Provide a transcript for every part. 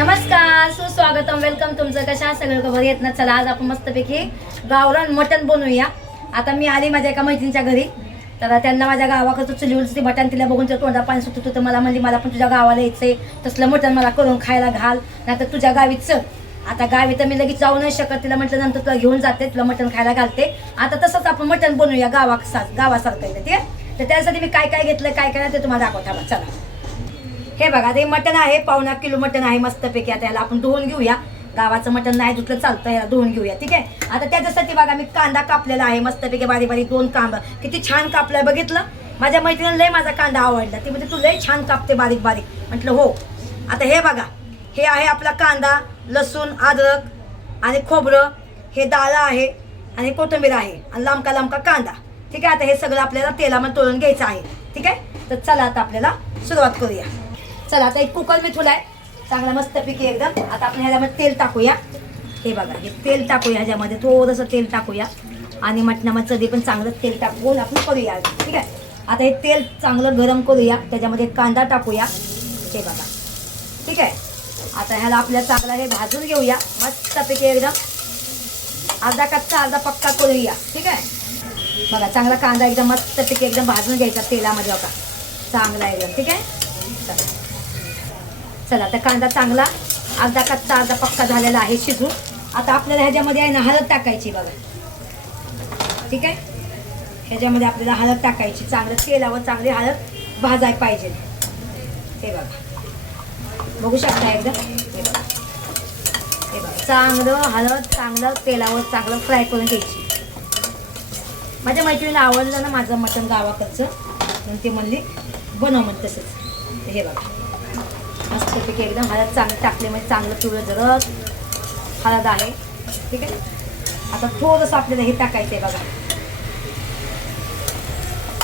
नमस्कार, सुस्वागतम, वेलकम तुमचं. कशा सगळं खबर येत ना. चला आज आपण मस्तपैकी गावरान मटण बनवूया. आता मी आली माझ्या एका मैत्रिणीच्या घरी, तर त्यांना माझ्या गावाकडचं चुलीवरचं ते मटण तिला बघून त्या तोंडा पाणी सुटत होतं. मला म्हणली मला पण तुझ्या गावाला यायचंय, तसलं मटण मला करून खायला घाल, नाही तर तुझ्या गावीच चल. आता गावी तर मी लगेच जाऊ नाही शकत, तिला म्हटलं नंतर तुला घेऊन जाते, तुला मटण खायला घालते. आता तसंच आपण मटण बनवूया गावासारखं आहे ते. तर त्यासाठी मी काय काय घेतलं काय काय ते तुम्हाला दाखवता. चला हे बघा, ते मटण आहे, 1.25 किलो मटण आहे मस्तपैकी. आता याला आपण धुवून घेऊया. गावाचं मटण नाही धुतलं चालतं, याला धुवून घेऊया. ठीक आहे. आता त्याच्यासाठी बघा मी कांदा कापलेला आहे मस्तपैकी, बारीक बारीक 2 कांदा. किती छान कापलाय बघितलं. माझ्या मैत्रिणीला लय माझा कांदा आवडला, ती म्हणजे तू लय छान कापते बारीक बारीक. म्हटलं हो. आता हे बघा, हे आहे आपला कांदा, लसूण, अद्रक आणि खोबरं, हे डाळ आहे आणि कोथिंबीर आहे आणि लांबका लांबका कांदा. ठीक आहे. आता हे सगळं आपल्याला तेलामध्ये तळून घ्यायचं आहे. ठीक आहे. तर चला आता आपल्याला सुरुवात करूया. चला आता एक कुकर मी ठेवलाय चांगला मस्तपैकी एकदम. आता आपण ह्याच्यामध्ये तेल टाकूया. हे बघा, हे तेल टाकूया, ह्याच्यामध्ये थोडंसं तेल टाकूया आणि मटणामध्ये कधी पण चांगलं तेल टाकून आपण करूया. ठीक आहे. आता हे तेल चांगलं गरम करूया, त्याच्यामध्ये कांदा टाकूया. हे बघा. ठीक आहे. आता ह्याला आपल्याला चांगला हे भाजून घेऊया मस्तपैकी एकदम. अर्धा कच्चा अर्धा पक्का करूया. ठीक आहे. बघा, चांगला कांदा एकदम मस्तपैकी एकदम भाजून घ्यायचा तेलामध्ये बघा, चांगला एकदम. ठीक आहे. चला आता कांदा चांगला अर्धा कच्चा अर्धा पक्का झालेला आहे शिजून. आता आपल्याला ह्याच्यामध्ये आहे ना हळद टाकायची बघा. ठीक आहे. ह्याच्यामध्ये आपल्याला हळद टाकायची, चांगलं तेलावर चांगली हळद भाजायला पाहिजे. हे बघा, बघू शकता एकदम. हे बघा, हे बघा, चांगलं हळद चांगलं तेलावर चांगलं फ्राय करून घ्यायची. माझ्या मैत्रिणीला आवडलं ना माझं मटण गावाकडचं, म्हणून ती म्हणली बनव मग तसंच. हे बघा, मस्तपैकी एकदम हळद चांगली टाकले म्हणजे चांगलं पिवळं जरत हळद आहे. ठीक आहे. आता थोडंसं आपल्याला हे टाकायचं आहे बघा,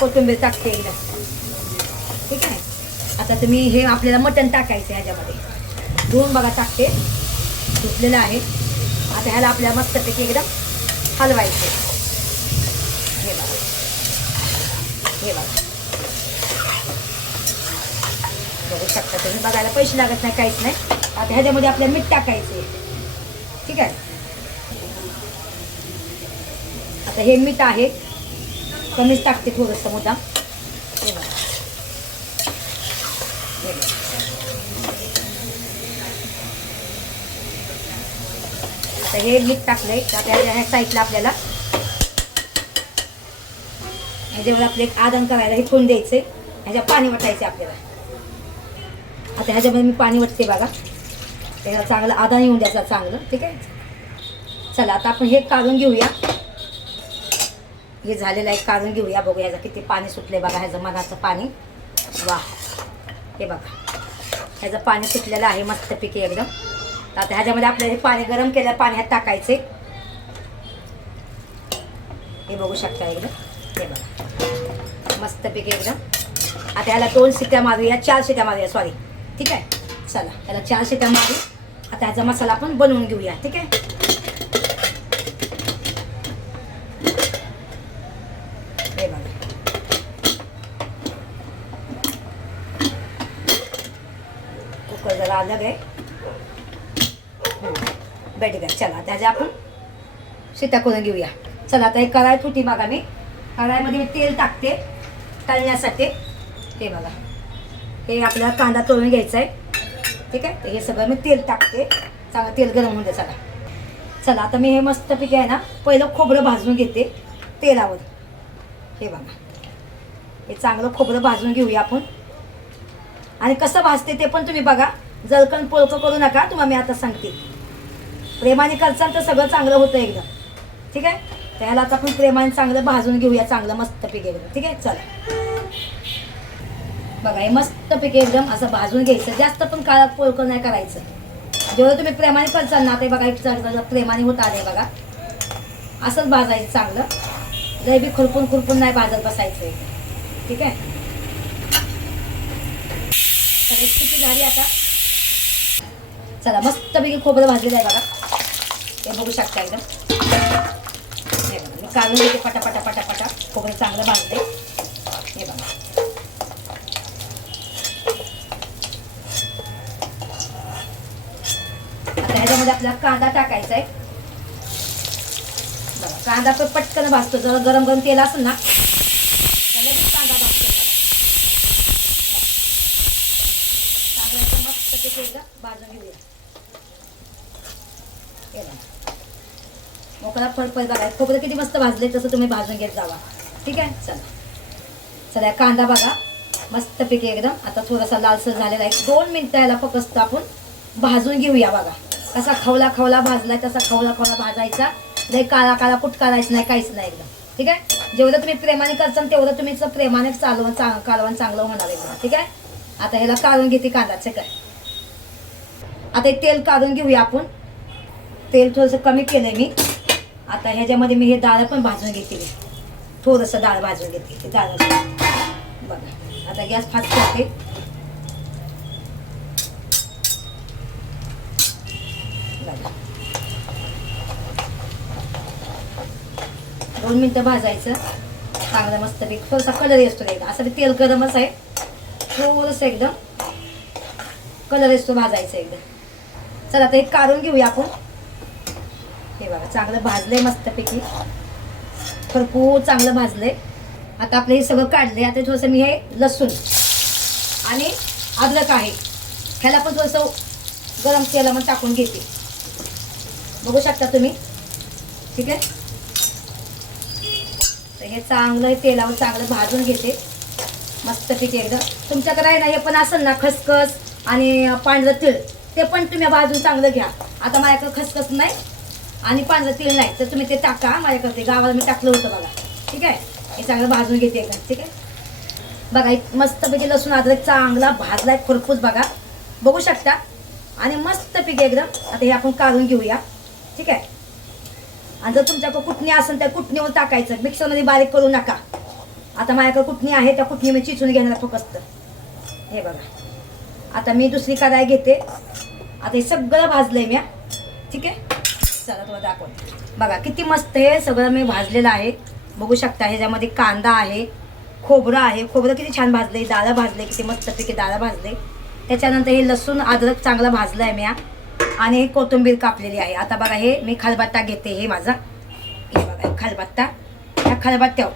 कोथिंबीर टाकते एकदम. ठीक आहे. आता तुम्ही हे आपल्याला मटण टाकायचं आहे ह्याच्यामध्ये. धुवून बघा टाकते, धुतलेलं आहे. आता ह्याला आपल्याला मस्तपैकी एकदम हलवायचं. हे बघा, हे बघा, बघू शकता तुम्ही. बघायला पैसे लागत नाही, काहीच नाही. आता ह्याच्यामध्ये आपल्याला मीठ टाकायचे. ठीक आहे. आता हे मीठ आहे, कमीच टाकते थोडंसं मुद्दाम. हे बघा, हे बघा. आता हे मीठ टाकलंय. आता ह्या साईडला आपल्याला ह्याच्यावर आपले एक आदन करायला हे ठेवून द्यायचे. ह्याच्या पाणी वतायचे आपल्याला. आता ह्याच्यामध्ये मी पाणी वतते बघा, त्याला चांगलं आदान येऊन द्यायचा चांगलं. ठीक आहे. चला आता आपण हे काढून घेऊया. हे झालेलं आहे, काढून घेऊया. बघू ह्याचं किती पाणी सुटले बघा, ह्याचं मनाचं पाणी. वा, हे बघा, ह्याचं पाणी सुटलेलं आहे मस्तपैकी एकदम. आता ह्याच्यामध्ये आपल्याला हे पाणी गरम केलेलं पाणी ह्यात टाकायचे. हे बघू शकता एकदम. हे बघा, मस्तपैकी एकदम. आता ह्याला 2 शिट्या मारूया, 4 शिट्या मारूया, सॉरी. ठीक आहे. चला त्याला 4 शिट्या मारू. आता ह्याचा मसाला आपण बनवून घेऊया. ठीक आहे. हे बघा, कुकर जरा अलग आहे. बैठ गया. चला त्याच्या आपण शिट्या करून घेऊया. चला आता हे कढाई ठेवते बघा मी. कढाईमध्ये मी तेल टाकते तळण्यासाठी. हे बघा, हे आपल्याला कांदा तळून घ्यायचा आहे. ठीक आहे. तर हे सगळं मी तेल टाकते, चांगलं तेल गरम होऊन दे. चला चला आता मी हे मस्तपैकी आहे ना पहिलं खोबरं भाजून घेते तेलावर. हे बघा, हे चांगलं खोबरं भाजून घेऊया आपण. आणि कसं भाजते ते पण तुम्ही बघा, जळकण पोळकं करू नका. तुम्हाला मी आता सांगते, प्रेमाने करचाल तर सगळं चांगलं होतं एकदम. ठीक आहे. तर ह्याला आता आपण प्रेमाने चांगलं भाजून घेऊया, चांगलं मस्तपैकी एकदम. ठीक आहे. चला बघा, हे मस्तपैकी एकदम असं भाजून घ्यायचं. जास्त पण काळा पोळकं नाही करायचं. जेवढं तुम्ही प्रेमाने करचाल ना, ते बघा एक प्रेमाने होत आले बघा. असंच भाजायचं चांगलं, लय बी खुरपून नाही भाजत बसायचं. ठीक आहे. तर रेसिपी झाली आता. चला मस्तपैकी खोबरं भाजलेलं आहे बघा. हे बघू शकता एकदम. हे बघा, मी काढून घेते पटापटा पटापटा. खोबरं चांगलं भाजते. हे बघा, त्याच्यामध्ये आपल्याला कांदा टाकायचा आहे. बघा कांदा पण पटकन भाजतो. जर गरम गरम तेल असेल ना त्याला कांदा भाजतो. कांदा मस्त एकदा भाजून घेऊया. मोकळा फळफळ बघा. खोबरं किती मस्त भाजले तसं तुम्ही भाजून घेत जावा. ठीक आहे. चला कांदा बघा मस्तपैकी एकदम आता थोडासा लालसर झालेला आहे. 2 मिनिटं याला फक्त आपण भाजून घेऊया. बघा कसा खवला खवला भाजला तसा खवला खवला भाजायचा. लई काळा काळा कुठ करायचं नाही, काहीच नाही एकदम. ठीक आहे. जेवढं तुम्ही प्रेमाने करताल तेवढं तुम्ही प्रेमाने कालवण चांगलं होणार आहे. ठीक आहे. आता ह्याला काढून घेते कांदाचं काय. आता हे तेल काढून घेऊया आपण. तेल थोडंसं कमी केलंय मी. आता ह्याच्यामध्ये मी हे डाळ पण भाजून घेते. थोडंसं डाळ भाजून घेते. डाळ बघा आता गॅस फास्ट करते. बघा 2 मिनिटं भाजायचं चांगलं मस्तपैकी. थोडासा कलर येतो एकदा. असं तेल गरमच आहे. थोडंसं एकदम कलर येतो भाजायचं एकदम. चला आता हे काढून घेऊया आपण. हे बघा चांगलं भाजलंय मस्तपैकी. भरपूर चांगलं भाजलंय. आता आपलं हे सगळं काढलंय. आता थोडंसं मी हे लसूण आणि अद्रक आहे ह्याला पण थोडंसं गरम तेलामध्ये टाकून घेते. बघू शकता तुम्ही. ठीक आहे. तर हे चांगलं तेलावर चांगलं भाजून घेते मस्तपैकी एकदम. तुमच्याकडे आहे ना हे पण असेल ना खसखस आणि पांढरं तीळ ते पण तुम्ही भाजून चांगलं घ्या. आता माझ्याकडे खसखस नाही आणि पांढरं तीळ नाही तर तुम्ही ते टाका. माझ्याकडे गावाला मी टाकलं होतं बघा. ठीक आहे. हे चांगलं भाजून घेते एकदम. ठीक आहे. बघा मस्तपैकी लसूण अद्रक चांगला भाजलाय खरपूस बघा. बघू शकता. आणि मस्तपैकी एकदम आता हे आपण काढून घेऊया. ठीक आहे. आणि जर तुमच्याकडे कुटणी असेल त्या कुटणीवर टाकायचं. मिक्सरमध्ये बारीक करू नका. आता माझ्याकडे कुटणी आहे त्या कुटणी मी चिचून घेणार फक्त. हे बघा आता मी दुसरी कढाई घेते. आता हे सगळं भाजलंय मी. ठीक आहे. चला तुम्हाला दाखवते. बघा किती मस्त हे सगळं मी भाजलेलं आहे. बघू शकता. ह्याच्यामध्ये कांदा आहे, खोबरं आहे. खोबरं किती छान भाजले. डाळ भाजले किती मस्तपैकी डाळ भाजले. त्याच्यानंतर हे लसूण अद्रक चांगलं भाजलं आहे मी. आणि हे कोथिंबीर कापलेली आहे. आता बघा हे मी खलबत्ता घेते. हे माझा हे बघा खलबत्ता. ह्या खलबत्त्यावर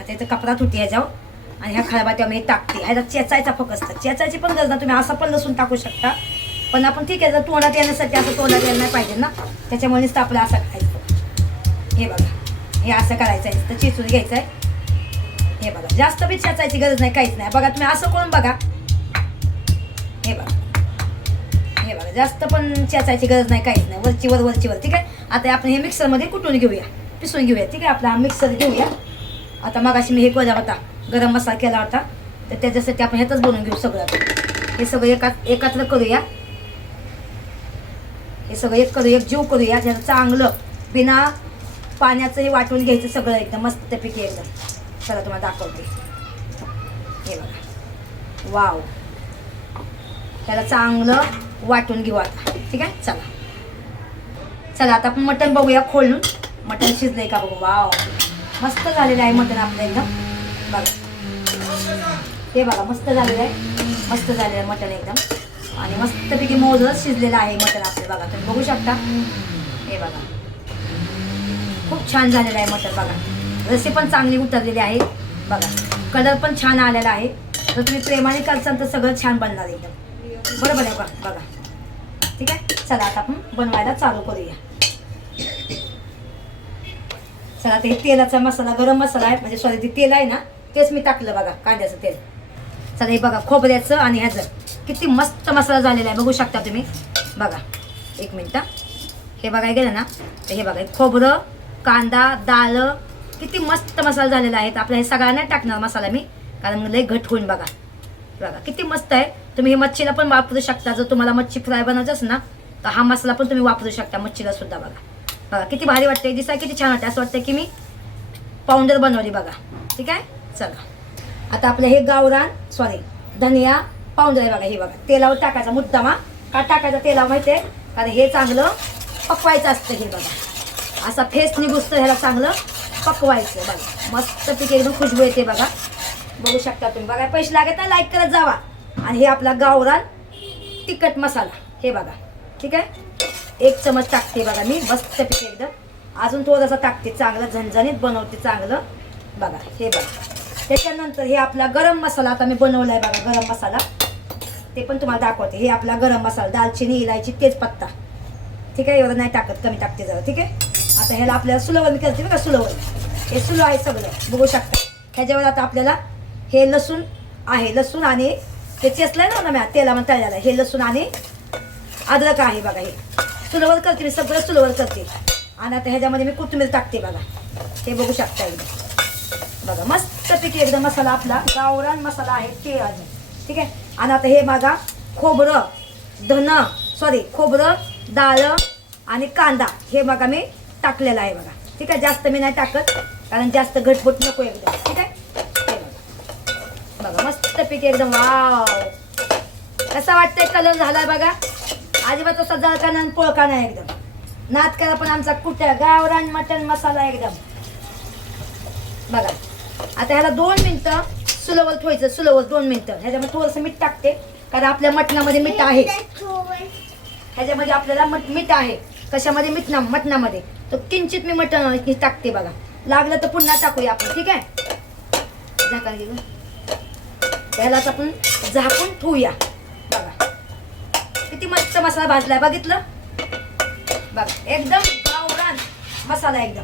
आता याचा कपडा तुटी ह्याच्यावर आणि ह्या खलबत्त्यावर मी टाकते. ह्याचा चेचायचा फक्त. चेचायची पण गरज ना. तुम्ही असं पण लसूण टाकू शकता. पण आपण ठीक आहे जर तोंडात येण्यासाठी असं तोंडात यायला नाही पाहिजे ना. त्याच्यामुळेच आपलं असं करायचं. हे बघा हे असं करायचं आहे. तर चिचून घ्यायचं आहे. हे बघा जास्त बी चेचायची गरज नाही, काहीच नाही. बघा तुम्ही असं करून बघा. हे बघा हे बघा जास्त पण चेचायची गरज नाही, काहीच नाही. वरचीवर. ठीक आहे. आता आपण हे मिक्सरमध्ये कुटून घेऊया, पिसून घेऊया. ठीक आहे. आपला हा मिक्सर घेऊया. आता मगाशी मी हे केला होता गरम मसाला केला होता तर त्याच्यासाठी आपण ह्यातच बनवून घेऊ सगळं. हे सगळं एकत्र करूया. हे सगळं एक जीव करूया. त्याचं चांगलं बिना पाण्याचं हे वाटून घ्यायचं सगळं एकदम मस्तपैकी एकदम. चला तुम्हाला दाखवते. हे बघा वाव. त्याला चांगलं वाटून घेऊ आता. ठीक आहे. चला आता आपण मटण बघूया खोलून. मटण शिजलंय का बघू. वाव मस्त झालेलं आहे मटण आपलं एकदम. बघा हे बघा मस्त झालेलं आहे. मस्त झालेलं आहे मटण एकदम. आणि मस्तपैकी मोजच शिजलेलं आहे मटण आपलं. बघा तुम्ही बघू शकता. हे बघा खूप छान झालेलं आहे मटण. बघा रस्सी पण चांगली उतरलेली आहे. बघा कलर पण छान आलेला आहे. जर तुम्ही प्रेमाने करसाल तर सगळं छान बनणार एकदम. बरोबर आहे बघा. ठीक आहे. चला आता आपण बनवायला चालू करूया. चला आता हे तेलाचा मसाला गरम मसाला आहे म्हणजे सॉरी ते तेल आहे ना तेच मी टाकलं बघा कांद्याचं तेल. चला हे बघा खोबऱ्याचं आणि ह्याचं किती मस्त मसाला झालेला आहे. बघू शकता तुम्ही. बघा 1 मिनिट. हे बघायला गेलं ना तर हे बघा खोबरं कांदा डाळ किती मस्त मसाला झालेला आहे. आपल्या हे सगळ्यांना टाकणार मसाला मी कारण मग लई घट होईल. बघा किती मस्त आहे. तुम्ही हे मच्छीला पण वापरू शकता. जर तुम्हाला मच्छी फ्राय बनवायचं असेल ना तर हा मसाला पण तुम्ही वापरू शकता मच्छीला सुद्धा. बघा किती भारी वाटते. दिसाय किती छान वाटते. असं वाटतं की मी पावडर बनवली बघा. ठीक आहे. चला आता आपलं हे गावरान धनिया पावडर आहे बघा. हे बघा तेलावर टाकायचा मुद्दामा. का टाकायचा तेलावर माहिती आहे कारण हे चांगलं पकवायचं असतं. हे बघा असा फेस निघुसतं ह्याला चांगलं पकवायचं. बघा मस्तपैकी एकदम खुशबू येते. बघा बघू शकता तुम्ही. बघा पैसे लागत ना लाईक करत जावा. आणि हे आपला गावरान तिखट मसाला. हे बघा ठीक आहे. 1 चमच टाकते बघा मी मस्तपैकी एकदम. अजून थोडंसं टाकते, चांगलं झणझणीत बनवते चांगलं बघा. हे बघा. त्याच्यानंतर हे आपला गरम मसाला आता मी बनवलाय बघा. गरम मसाला ते पण तुम्हाला दाखवते. हे आपला गरम मसाला, दालचिनी, इलायची, तेजपत्ता, ठीक आहे. एवढं नाही टाकत, कमी टाकते जरा, ठीक आहे. आता ह्याला आपल्याला सुलवण मी करते बघा. सुलवण हे सुलो आहे सगळं, बघू शकता. ह्याच्यावर आता आपल्याला हे लसूण आहे, लसूण आणि ते चेचलंय ना मॅ तेलामध्ये तळलेलं, हे लसूण आणि अद्रक आहे बघा. हे सुलवण करते मी, सगळं सुलवण करते. आणि आता ह्याच्यामध्ये मी कोथिंबीर टाकते बघा. हे बघू शकता एकदम बघा. मस्तपैकी एकदम मसाला आपला गावरान मसाला आहे ते अजून, ठीक आहे. आणि आता हे बघा खोबरं, खोबरं, डाळ आणि कांदा हे बघा मी टाकलेला आहे बघा, ठीक आहे. जास्त मी नाही टाकत कारण जास्त घटपट नको एकदम, ठीक आहे. हे बघा मस्तपैकी एकदम. वाव, कसा वाटतंय कलर झालाय बघा. अजिबात असा जळका नाही पोळका नाही, एकदम नाद करा. पण आमचा कुठं गावरान मटण मसाला एकदम बघा. आता ह्याला 2 मिनिटं सुलवत ठेवायचं, सुलवत 2 मिनिटं. ह्याच्यामध्ये थोडंसं मीठ टाकते कारण आपल्या मटणामध्ये मीठ आहे. ह्याच्यामध्ये आपल्याला मीठ आहे. कशामध्ये? मटणामध्ये. तर किंचित मी मटण टाकते बघा. लागलं तर पुन्हा टाकूया आपण, ठीक आहे. झाकण घेऊ. त्यालाच आपण झाकून ठेवूया बघा. किती मस्त मसाला भाजलाय बघितलं बघा. एकदम गावरान मसाला एकदम,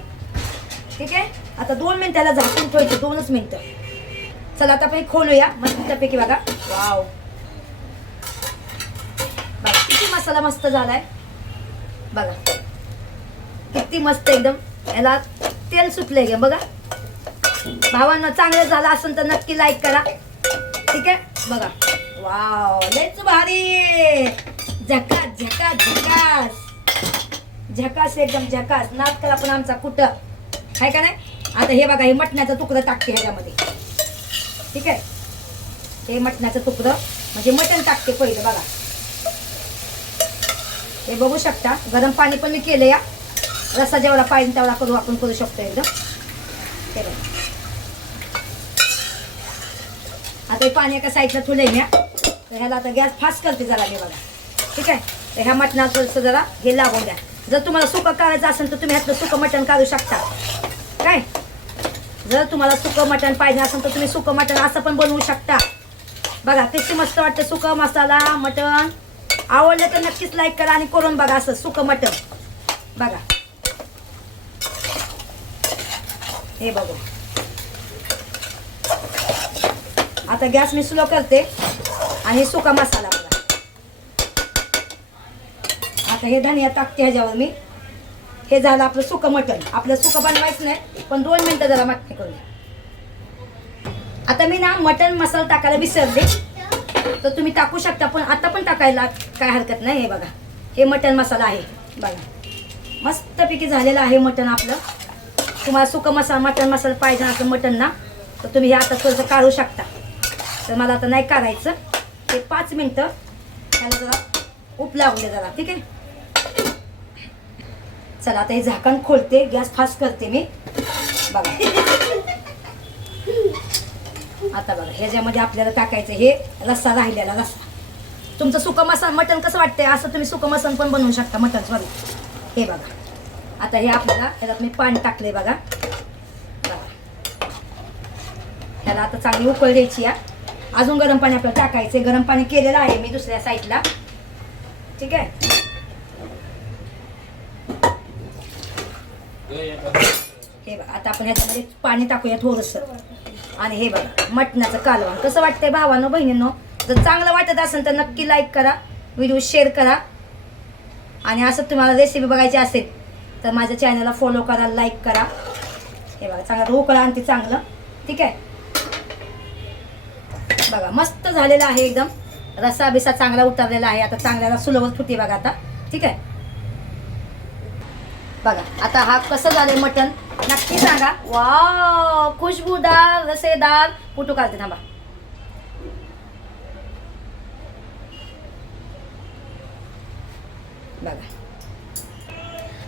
ठीक आहे. आता 2 मिनिटाला झाकून ठेवायचं, 2च मिनिटं. चला आता आपण खोलूया मस्तपैकी बघा. वाव बघा किती मसाला मस्त झालाय बघा. किती मस्त एकदम. याला तेल सुटलंय गे बघा. भावांना चांगलं झालं असेल तर नक्की लाईक करा, ठीक आहे. बघा वाव, लयच भारी. झकास झकास झकास झकास एकदम झकास. नाद करा पण आमचा कुठं आहे का नाही. आता हे बघा, हे मटणाचं तुकडं टाकते ह्याच्यामध्ये, ठीक आहे. हे मटणाचं तुकडं म्हणजे मटण टाकते पहिलं बघा. हे बघू शकता. गरम पाणी पण मी केलं या. रस्सा जेवढा पाहिजे तेवढा करू आपण करू शकतो एकदम. हे बघा. आता हे पाणी एका साईडला ठेवलंय मी. तर ह्याला आता गॅस फास्ट करते जरा मी बघा, ठीक आहे. तर ह्या मटणाचं जरा हे लागून द्या. जर तुम्हाला सुकं काढायचं असेल तर तुम्ही ह्यातलं सुकं मटण काढू शकता काय. जर तुम्हाला सुकं मटण पाहिजे असेल तर तुम्ही सुकं मटण असं पण बनवू शकता बघा. किती मस्त वाटतं सुकं मसाला मटण. आवडलं तर नक्कीच लाईक करा आणि करून बघा असं सुकं मटण बघा. हे बघू. आता गॅस मी स्लो करते आणि सुका मसाला बघा. आता हे धनिया टाकते ह्याच्यावर मी. हे झालं आपलं सुकं मटण. आपलं सुकं बनवायचं नाही पण 2 मिनिटं जरा मटण करू. आता मी ना मटण मसाला टाकायला विसरले, तर तुम्ही टाकू शकता पण आता पण टाकायला काय हरकत नाही. हे बघा, हे मटण मसाला आहे बघा. मस्तपैकी झालेलं आहे मटण आपलं. तुम्हाला सुकं मटण मसाला पाहिजे असेल मटण ना, तर तुम्ही हे आता थोडंसं काढू शकता. तर मला आता नाही काढायचं. ते 5 मिनिटं त्याला जरा उप लागू दे जरा, ठीक आहे. चला आता हे झाकण खोलते, गॅस फास्ट करते मी बघा. आता बघा ह्याच्यामध्ये आपल्याला टाकायचं हे रस्सा, राहिलेला रस्सा. तुमचं सुकं मसाला मटण कसं वाटतंय असं तुम्ही सुकं मसाला पण बनवू शकता मटण सॉरी. हे बघा. आता हे आपल्याला ह्याच्यात मी पाणी टाकले बघा. ह्याला आता चांगली उकळ द्यायची या. अजून गरम पाणी आपल्याला टाकायचं. गरम पाणी केलेलं आहे मी दुसऱ्या साईडला, ठीक आहे. हे बघा. आता आपण ह्याच्यामध्ये पाणी टाकूया थोडंसं. आणि हे बघा मटणाचं कालवण कसं वाटतंय भावांनो बहिणींनो. जर चांगलं वाटत असेल तर नक्की लाईक करा, व्हिडिओ शेअर करा. आणि असं तुम्हाला रेसिपी बघायची असेल तर माझ्या चॅनलला फॉलो करा, लाईक करा. हे बघा चांगलं उकळा आणि ते चांगलं, ठीक आहे. बघा मस्त झालेला आहे एकदम. रस्सा बिसा चांगला उतरलेला आहे. आता चांगल्याला सुलवत होती बघा आता, ठीक आहे. बघा आता हा कसं झालंय मटण नक्की सांगा. वाव, खुशबूदार रसेदार. फोटो काढते थांबा. बघा.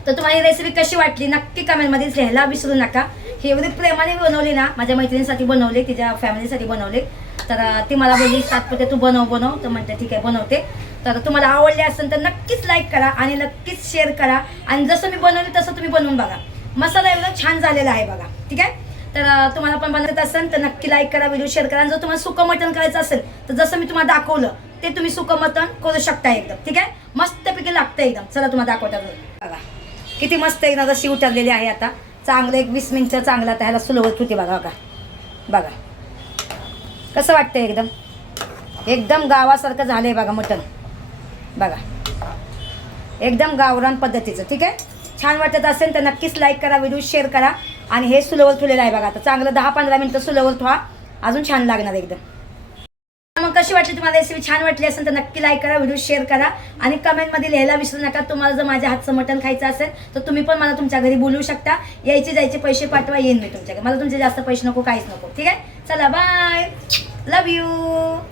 तर तुम्हाला ही रेसिपी कशी वाटली नक्की कमेंटमध्ये लिहायला विसरू नका. ही एवढी प्रेमाने बनवली ना, माझ्या मैत्रिणीसाठी बनवले, तिच्या फॅमिलीसाठी बनवले. तर ती मला बोलली तात्पुरते तू बनव. तर म्हणते ठीक आहे बनवते. तर तुम्हाला आवडले असेल तर नक्कीच लाईक करा आणि नक्कीच शेअर करा. आणि जसं मी बनवले तसं तुम्ही बनवून बघा. मसाला एकदम छान झालेला आहे बघा. ठीक आहे. तर तुम्हाला पण बनवत असेल तर नक्की लाईक करा, व्हिडिओ शेअर करा. आणि जर तुम्हाला सुकं मटण करायचं असेल तर जसं मी तुम्हाला दाखवलं ते तुम्ही सुकं मटण करू शकता एकदम. ठीक आहे. मस्तपैकी लागतं एकदम. चला तुम्हाला दाखवता बघा किती मस्त एकदम रशी उतरलेली आहे. आता चांगलं एक 20 मिनिटं चांगलं आता ह्याला सुलवत होती बघा. बघा बघा कसं वाटतं एकदम एकदम गावासारखं झालं आहे बघा मटण. बघा एकदम गावरान पद्धतीचं. ठीक आहे. छान वाटत असेल तर नक्कीच लाईक करा, व्हिडिओ शेअर करा. आणि हे सुलवत ठेवलेलं आहे बघा. आता चांगलं 10-15 मिनिटं सुलवत ठेवा, अजून छान लागणार एकदम. मग कशी वाटली तुम्हाला रेसिपी? छान वाटली असेल तर नक्की लाईक करा, व्हिडिओ शेअर करा. आणि कमेंटमध्ये लिहायला विसरू नका. तुम्हाला जर माझ्या हातचं मटण खायचं असेल तर तुम्ही पण मला तुमच्या घरी बोलवू शकता. यायचे जायचे पैसे पाठवा, येईन मी तुमच्याकडे. मला तुमचे जास्त पैसे नको, काहीच नको. ठीक आहे. चला बाय, लव यू.